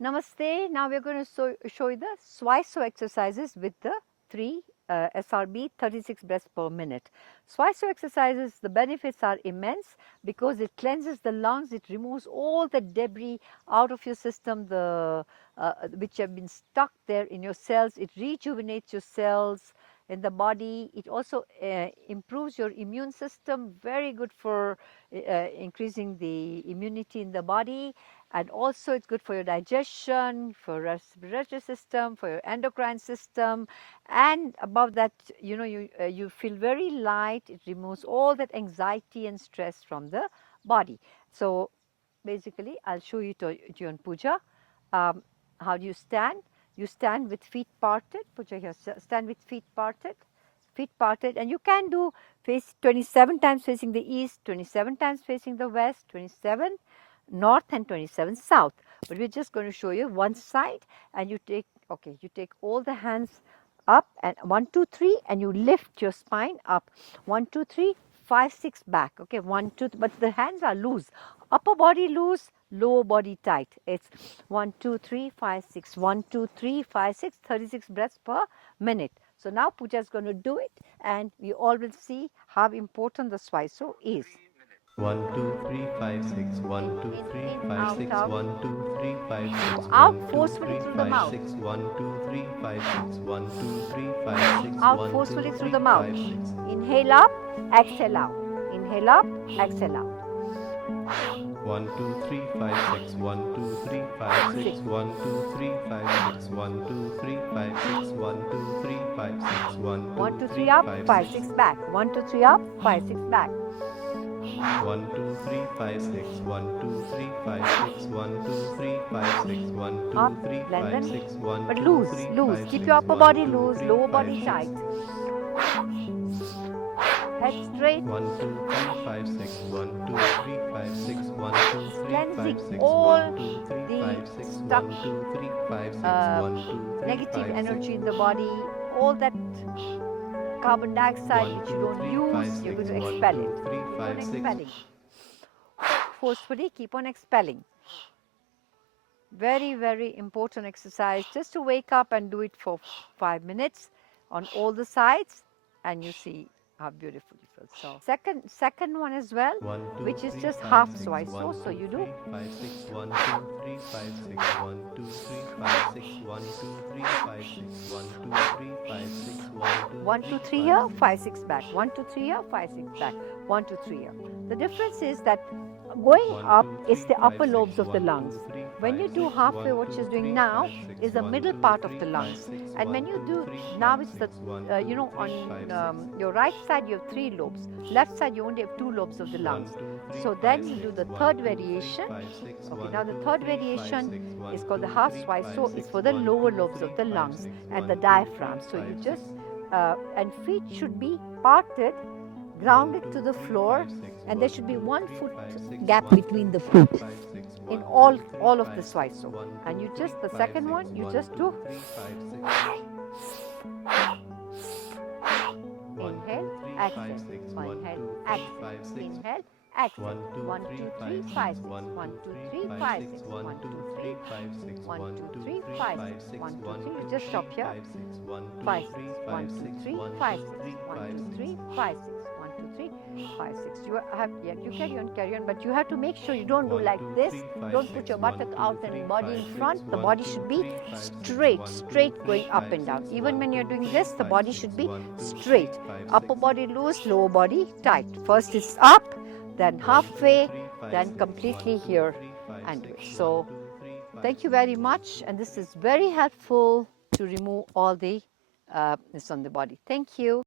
Namaste. Now we are going to show you the Swiso exercises with the 3 SRB 36 breaths per minute. Swiso exercises, the benefits are immense because it cleanses the lungs, it removes all the debris out of your system, which have been stuck there in your cells. It rejuvenates your cells in the body. It also improves your immune system, very good for increasing the immunity in the body. And also it's good for your digestion, for respiratory system, for your endocrine system, and above that, you know, you feel very light. It removes all that anxiety and stress from the body. So basically I'll show you to you on puja. How do you stand? You stand with feet parted. Puja here, stand with feet parted, and you can do face 27 times facing the east, 27 times facing the west, 27 north and 27 south. But we're just going to show you one side, and you take, okay, you take all the hands up, and 1, 2, 3, and you lift your spine up. 1, 2, 3, 5, 6 back. Okay, 1, 2, but the hands are loose. Upper body loose, lower body tight. It's 1, 2, 3, 5, 6. 1, 2, 3, 5, 6. 36 breaths per minute. So now Pooja is going to do it, and we all will see how important the Swiso is. 1 2 3 5 6 1 2 3 5 6 1 2 3 5 6 out 1 2 forcefully 3 through the 5 mouth. 6 1 2 3 5 6 1 2 3 5 6 Out 1 forcefully 2 through 3 the mouth. 5 6 Inhale up, exhale out. Inhale up, exhale out. 1 2 3 5 6 1 2 3 5 6 1 2 3 5 6 1 2 3 5 6 1 2 3 5 6 1 1, 2 2, 3 3 up, 5 5, 6 6 back. 1, 2, 3 up, 5, 6 back. 1 2 3 5 6 1 2 3 5 6 1 2 3 5 6 1 2 Up, 3 blend 5 them. 6 1 But 2 loose, 3 loose. 5 Keep 6 your upper 1 body 2 loose, 3 lower 5 body 6 tight. Head straight. 1 2 3 5 6 1 2 3 5 6 1 2 3 Cleansing 5 6 all 1 2 3 the 5 6 stuck 1 2 3 5 6 1 2 3 negative 5 energy 6 in the body, all that carbon dioxide 1 which 2 you don't 3 use, 5 you're 6 going to 1 expel 2 it. 3 Keep on 5 6 expelling. Forcefully keep on expelling. Very, very important exercise, just to wake up and do it for 5 minutes on all the sides, and you see how beautiful it feels. So second one as well, 1 2 which is 3 just 5 half 6 Swiso. 1 So 2 you 3 do 5 6 1 2 3 5 6 1 2 3 5 6 1 2 3 5 6 1 2 3 5 6 1 2 1, 2, 3 here, 5, 6 back. 1, 2, 3 here, 5, 6 back. 1, 2, 3 here. The difference is that going up is the upper lobes of the lungs. When you do halfway, what she's doing now is the middle part of the lungs. And when you do, now it's the, you know, on your right side you have 3 lobes. Left side you only have 2 lobes of the lungs. So then you do the third variation. Okay, now the third variation is called the half Swiso. It's for the lower lobes of the lungs and the diaphragm. So you just, and feet should be parted, grounded to the floor, and there should be 1 foot gap between the feet in all of the Swiso. And you just, the second one, you just do inhale, exhale, inhale, exhale, inhale, exhale. 1, 2, 3, 5, 6. 1, 2, 3, 5, 6. 1, 2, 3, 1, 2, 3, 5, 6. 1, 2, 3. You just stop here. 5, 6. 1, 2, 3, 5, 6. 1, 2, 3, 5, 6. 1, 2, 3, 5, 6. You have, yeah, you carry on, but you have to make sure you don't do like this. Don't put your buttock out and body in front. The body should be straight going up and down. Even when you're doing this, the body should be straight. Upper body loose, lower body tight. First it's up, then halfway, then completely here and do it. So thank you very much, and this is very helpful to remove all the this on the body. Thank you.